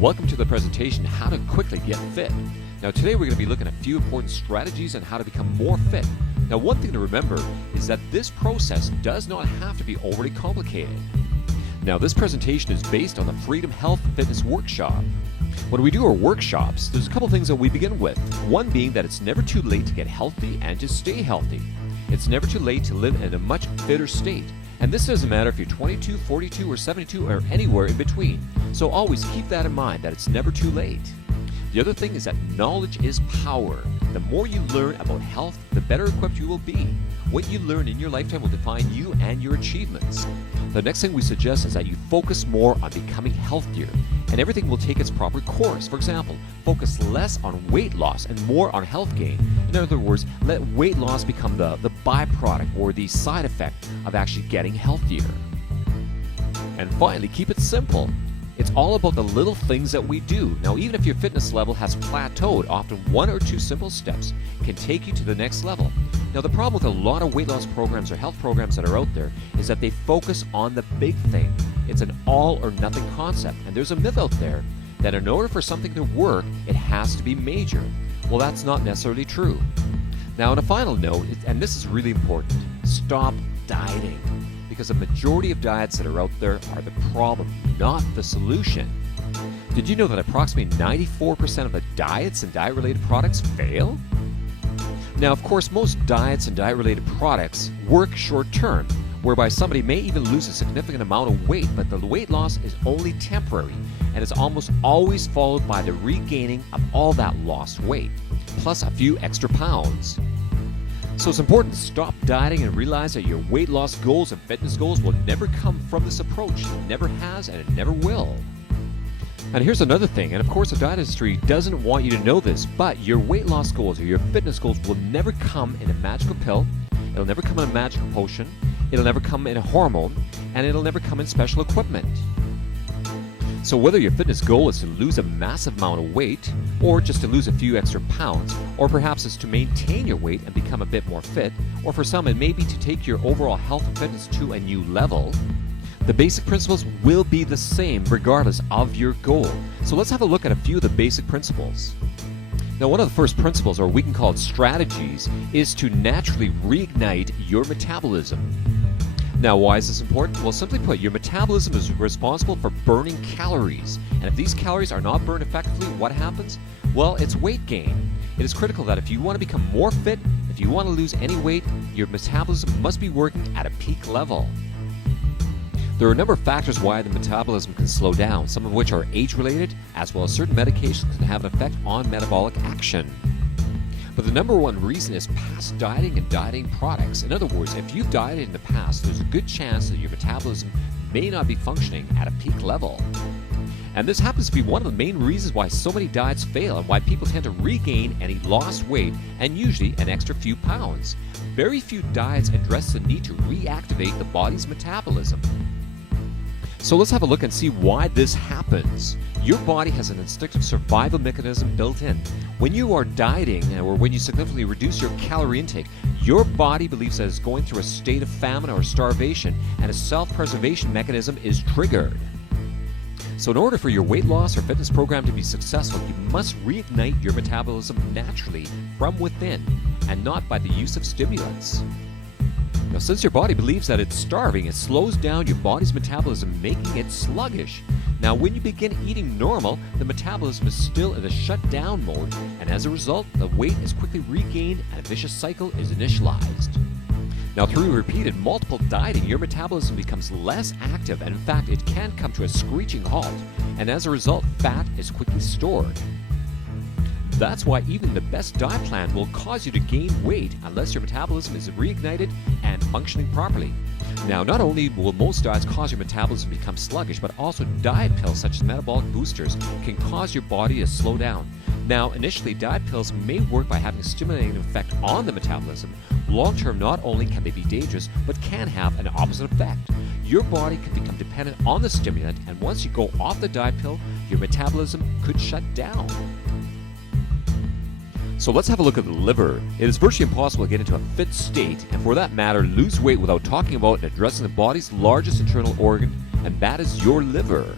Welcome to the presentation, How to Quickly Get Fit. Now today we're going to be looking at a few important strategies on how to become more fit. Now one thing to remember is that this process does not have to be overly complicated. Now this presentation is based on the Freedom Health Fitness Workshop. When we do our workshops, there's a couple things that we begin with. One being that it's never too late to get healthy and to stay healthy. It's never too late to live in a much fitter state. And this doesn't matter if you're 22, 42, or 72, or anywhere in between. So always keep that in mind, that it's never too late. The other thing is that knowledge is power. The more you learn about health, the better equipped you will be. What you learn in your lifetime will define you and your achievements. The next thing we suggest is that you focus more on becoming healthier, and everything will take its proper course. For example, focus less on weight loss and more on health gain. In other words, let weight loss become the byproduct or the side effect of actually getting healthier. And finally, keep it simple. It's all about the little things that we do. Now, even if your fitness level has plateaued, often one or two simple steps can take you to the next level. Now, the problem with a lot of weight loss programs or health programs that are out there is that they focus on the big thing. It's an all or nothing concept. And there's a myth out there that in order for something to work, it has to be major. Well, that's not necessarily true. Now, on a final note, and this is really important, stop dieting. Because the majority of diets that are out there are the problem, not the solution. Did you know that approximately 94% of the diets and diet-related products fail? Now, of course, most diets and diet-related products work short-term, whereby somebody may even lose a significant amount of weight, but the weight loss is only temporary and is almost always followed by the regaining of all that lost weight, plus a few extra pounds. So it's important to stop dieting and realize that your weight loss goals and fitness goals will never come from this approach. It never has and it never will. And here's another thing, and of course the diet industry doesn't want you to know this, but your weight loss goals or your fitness goals will never come in a magical pill, it'll never come in a magical potion, it'll never come in a hormone, and it'll never come in special equipment. So whether your fitness goal is to lose a massive amount of weight, or just to lose a few extra pounds, or perhaps it's to maintain your weight and become a bit more fit, or for some it may be to take your overall health and fitness to a new level, the basic principles will be the same regardless of your goal. So let's have a look at a few of the basic principles. Now, one of the first principles, or we can call it strategies, is to naturally reignite your metabolism. Now, why is this important? Well, simply put, your metabolism is responsible for burning calories. And if these calories are not burned effectively, what happens? Well, it's weight gain. It is critical that if you want to become more fit, if you want to lose any weight, your metabolism must be working at a peak level. There are a number of factors why the metabolism can slow down, some of which are age-related, as well as certain medications can have an effect on metabolic action. But the number one reason is past dieting and dieting products. In other words, if you've dieted in the past, there's a good chance that your metabolism may not be functioning at a peak level. And this happens to be one of the main reasons why so many diets fail and why people tend to regain any lost weight and usually an extra few pounds. Very few diets address the need to reactivate the body's metabolism. So let's have a look and see why this happens. Your body has an instinctive survival mechanism built in. When you are dieting or when you significantly reduce your calorie intake, your body believes that it's going through a state of famine or starvation, and a self-preservation mechanism is triggered. So in order for your weight loss or fitness program to be successful, you must reignite your metabolism naturally from within and not by the use of stimulants. Now, since your body believes that it's starving, it slows down your body's metabolism, making it sluggish. Now, when you begin eating normal, the metabolism is still in the shutdown mode, and as a result, the weight is quickly regained and a vicious cycle is initialized. Now, through repeated multiple dieting, your metabolism becomes less active, and in fact, it can come to a screeching halt, and as a result, fat is quickly stored. That's why even the best diet plan will cause you to gain weight unless your metabolism is reignited and functioning properly. Now, not only will most diets cause your metabolism to become sluggish, but also diet pills such as metabolic boosters can cause your body to slow down. Now, initially, diet pills may work by having a stimulating effect on the metabolism. Long-term, not only can they be dangerous, but can have an opposite effect. Your body can become dependent on the stimulant, and once you go off the diet pill, your metabolism could shut down. So let's have a look at the liver. It is virtually impossible to get into a fit state, and for that matter, lose weight without talking about and addressing the body's largest internal organ, and that is your liver.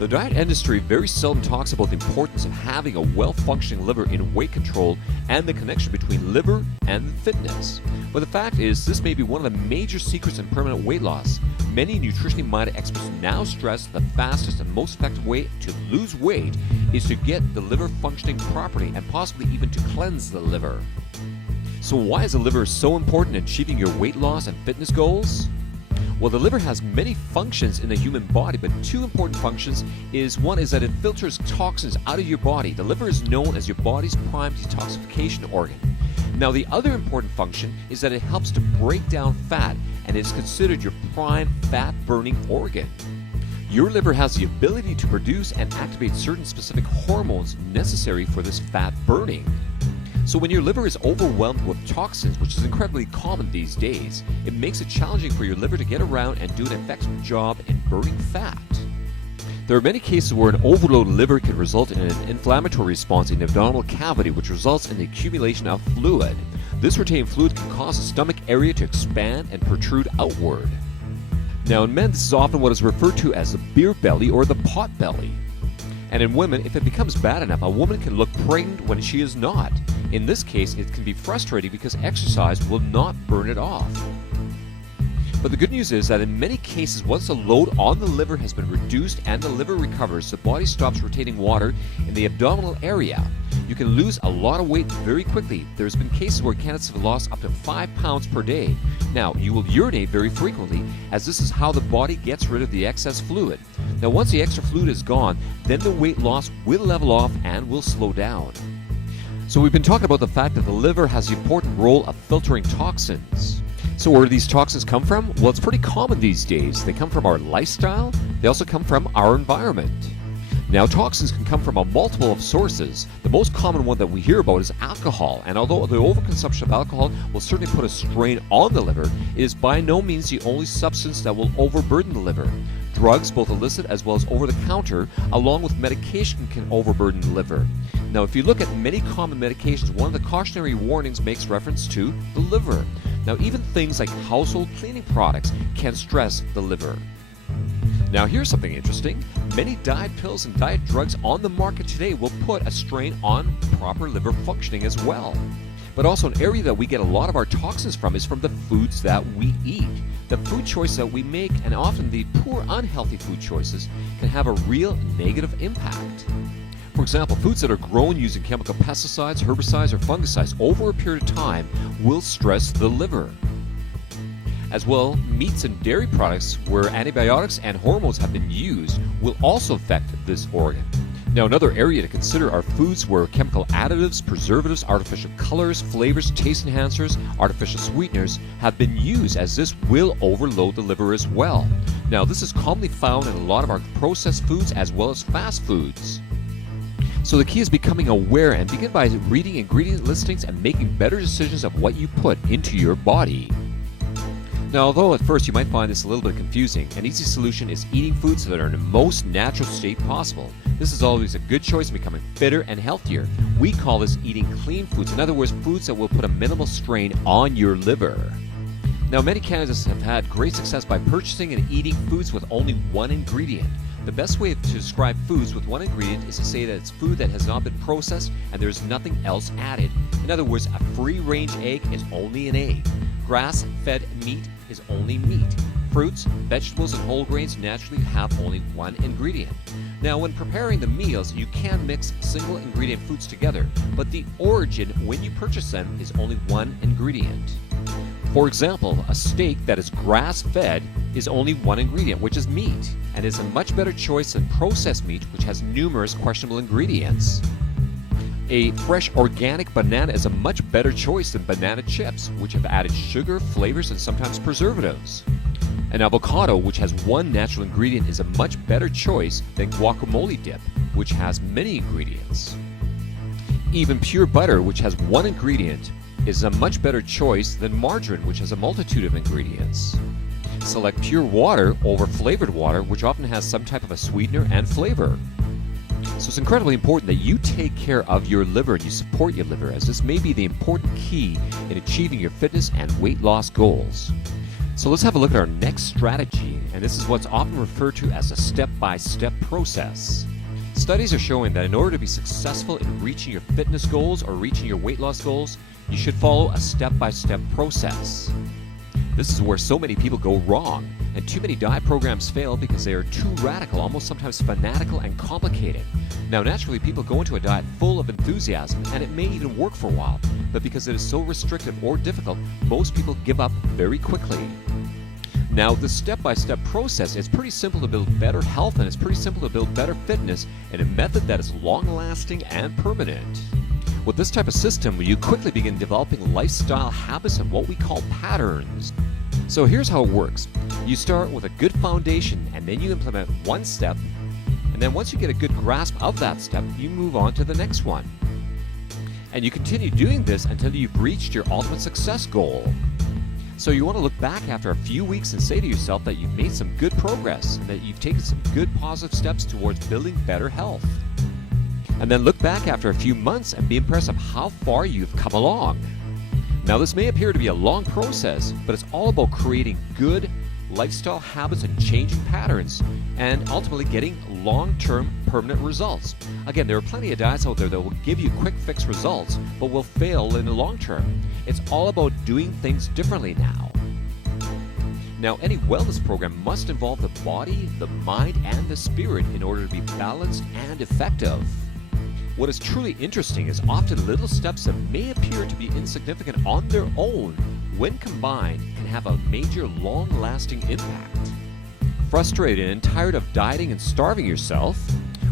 The diet industry very seldom talks about the importance of having a well-functioning liver in weight control and the connection between liver and fitness. But the fact is, this may be one of the major secrets in permanent weight loss. Many nutritionally minded experts now stress the fastest and most effective way to lose weight is to get the liver functioning properly and possibly even to cleanse the liver. So why is the liver so important in achieving your weight loss and fitness goals? Well, the liver has many functions in the human body, but two important functions one is that it filters toxins out of your body. The liver is known as your body's prime detoxification organ. Now, the other important function is that it helps to break down fat and is considered your prime fat-burning organ. Your liver has the ability to produce and activate certain specific hormones necessary for this fat burning. So when your liver is overwhelmed with toxins, which is incredibly common these days, it makes it challenging for your liver to get around and do an effective job in burning fat. There are many cases where an overloaded liver can result in an inflammatory response in the abdominal cavity, which results in the accumulation of fluid. This retained fluid can cause the stomach area to expand and protrude outward. Now in men, this is often what is referred to as the beer belly or the pot belly. And in women, if it becomes bad enough, a woman can look pregnant when she is not. In this case, it can be frustrating because exercise will not burn it off. But the good news is that in many cases, once the load on the liver has been reduced and the liver recovers, the body stops retaining water in the abdominal area. You can lose a lot of weight very quickly. There's been cases where candidates have lost up to 5 pounds per day. Now, you will urinate very frequently, as this is how the body gets rid of the excess fluid. Now, once the extra fluid is gone, then the weight loss will level off and will slow down. So we've been talking about the fact that the liver has the important role of filtering toxins. So where do these toxins come from? Well, it's pretty common these days. They come from our lifestyle. They also come from our environment. Now, toxins can come from a multiple of sources. The most common one that we hear about is alcohol, and although the overconsumption of alcohol will certainly put a strain on the liver, it is by no means the only substance that will overburden the liver. Drugs, both illicit as well as over-the-counter, along with medication, can overburden the liver. Now, if you look at many common medications, one of the cautionary warnings makes reference to the liver. Now, even things like household cleaning products can stress the liver. Now, here's something interesting. Many diet pills and diet drugs on the market today will put a strain on proper liver functioning as well. But also an area that we get a lot of our toxins from is from the foods that we eat. The food choices that we make, and often the poor, unhealthy food choices, can have a real negative impact. For example, foods that are grown using chemical pesticides, herbicides, or fungicides over a period of time will stress the liver. As well, meats and dairy products where antibiotics and hormones have been used will also affect this organ. Now, another area to consider are foods where chemical additives, preservatives, artificial colors, flavors, taste enhancers, artificial sweeteners have been used, as this will overload the liver as well. Now, this is commonly found in a lot of our processed foods as well as fast foods. So the key is becoming aware, and begin by reading ingredient listings and making better decisions of what you put into your body. Now, although at first you might find this a little bit confusing, an easy solution is eating foods that are in the most natural state possible. This is always a good choice in becoming fitter and healthier. We call this eating clean foods. In other words, foods that will put a minimal strain on your liver. Now, many candidates have had great success by purchasing and eating foods with only one ingredient. The best way to describe foods with one ingredient is to say that it's food that has not been processed and there's nothing else added. In other words, a free-range egg is only an egg. Grass-fed meat is only meat. Fruits, vegetables, and whole grains naturally have only one ingredient. Now, when preparing the meals, you can mix single ingredient foods together, but the origin when you purchase them is only one ingredient. For example, a steak that is grass-fed is only one ingredient, which is meat, and is a much better choice than processed meat, which has numerous questionable ingredients. A fresh organic banana is a much better choice than banana chips, which have added sugar, flavors, and sometimes preservatives. An avocado, which has one natural ingredient, is a much better choice than guacamole dip, which has many ingredients. Even pure butter, which has one ingredient, is a much better choice than margarine, which has a multitude of ingredients. Select pure water over flavored water, which often has some type of a sweetener and flavor. So it's incredibly important that you take care of your liver and you support your liver, as this may be the important key in achieving your fitness and weight loss goals. So let's have a look at our next strategy, and this is what's often referred to as a step-by-step process. Studies are showing that in order to be successful in reaching your fitness goals or reaching your weight loss goals, you should follow a step-by-step process. This is where so many people go wrong, and too many diet programs fail because they are too radical, almost sometimes fanatical and complicated. Now, naturally, people go into a diet full of enthusiasm, and it may even work for a while, but because it is so restrictive or difficult, most people give up very quickly. Now, the step-by-step process is pretty simple to build better health, and it's pretty simple to build better fitness in a method that is long-lasting and permanent. With this type of system, you quickly begin developing lifestyle habits and what we call patterns. So here's how it works. You start with a good foundation, and then you implement one step, and then once you get a good grasp of that step, you move on to the next one. And you continue doing this until you've reached your ultimate success goal. So you want to look back after a few weeks and say to yourself that you've made some good progress and that you've taken some good positive steps towards building better health. And then look back after a few months and be impressed of how far you've come along. Now, this may appear to be a long process, but it's all about creating good lifestyle habits and changing patterns and ultimately getting long-term permanent results. Again, there are plenty of diets out there that will give you quick fix results but will fail in the long term. It's all about doing things differently now. Now, any wellness program must involve the body, the mind, and the spirit in order to be balanced and effective. What is truly interesting is often little steps that may appear to be insignificant on their own, when combined, can have a major long-lasting impact. Frustrated and tired of dieting and starving yourself,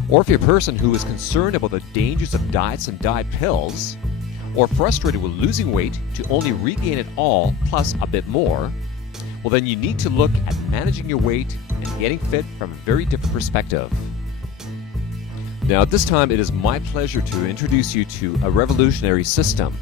or if you're a person who is concerned about the dangers of diets and diet pills, or frustrated with losing weight to only regain it all plus a bit more, well, then you need to look at managing your weight and getting fit from a very different perspective. Now, at this time, it is my pleasure to introduce you to a revolutionary system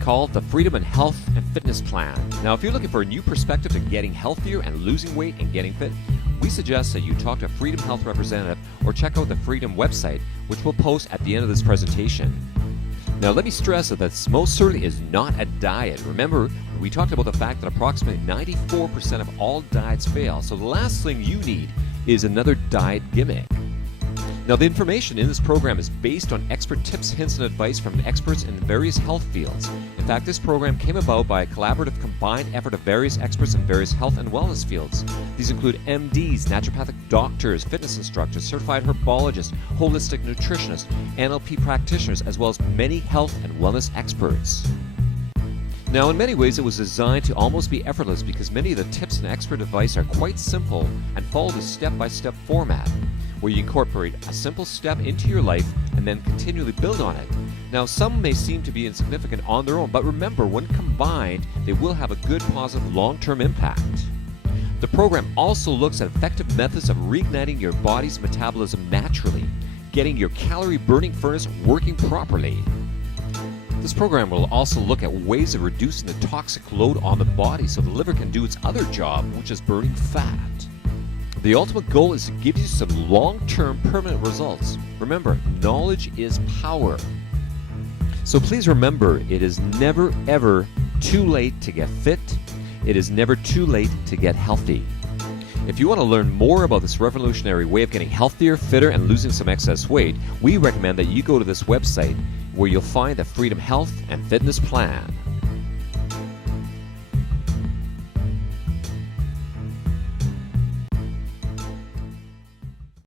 called the Freedom and Health and Fitness Plan. Now, if you're looking for a new perspective to getting healthier and losing weight and getting fit, we suggest that you talk to a Freedom Health representative or check out the Freedom website, which we'll post at the end of this presentation. Now, let me stress that this most certainly is not a diet. Remember, we talked about the fact that approximately 94% of all diets fail, so the last thing you need is another diet gimmick. Now, the information in this program is based on expert tips, hints, and advice from experts in various health fields. In fact, this program came about by a collaborative combined effort of various experts in various health and wellness fields. These include MDs, naturopathic doctors, fitness instructors, certified herbologists, holistic nutritionists, NLP practitioners, as well as many health and wellness experts. Now, in many ways, it was designed to almost be effortless because many of the tips and expert advice are quite simple and follow the step-by-step format, where you incorporate a simple step into your life and then continually build on it. Now, some may seem to be insignificant on their own, but remember, when combined, they will have a good, positive, long-term impact. The program also looks at effective methods of reigniting your body's metabolism naturally, getting your calorie-burning furnace working properly. This program will also look at ways of reducing the toxic load on the body so the liver can do its other job, which is burning fat. The ultimate goal is to give you some long-term permanent results. Remember, knowledge is power. So please remember, it is never ever too late to get fit. It is never too late to get healthy. If you want to learn more about this revolutionary way of getting healthier, fitter, and losing some excess weight, we recommend that you go to this website where you'll find the Freedom Health and Fitness Plan.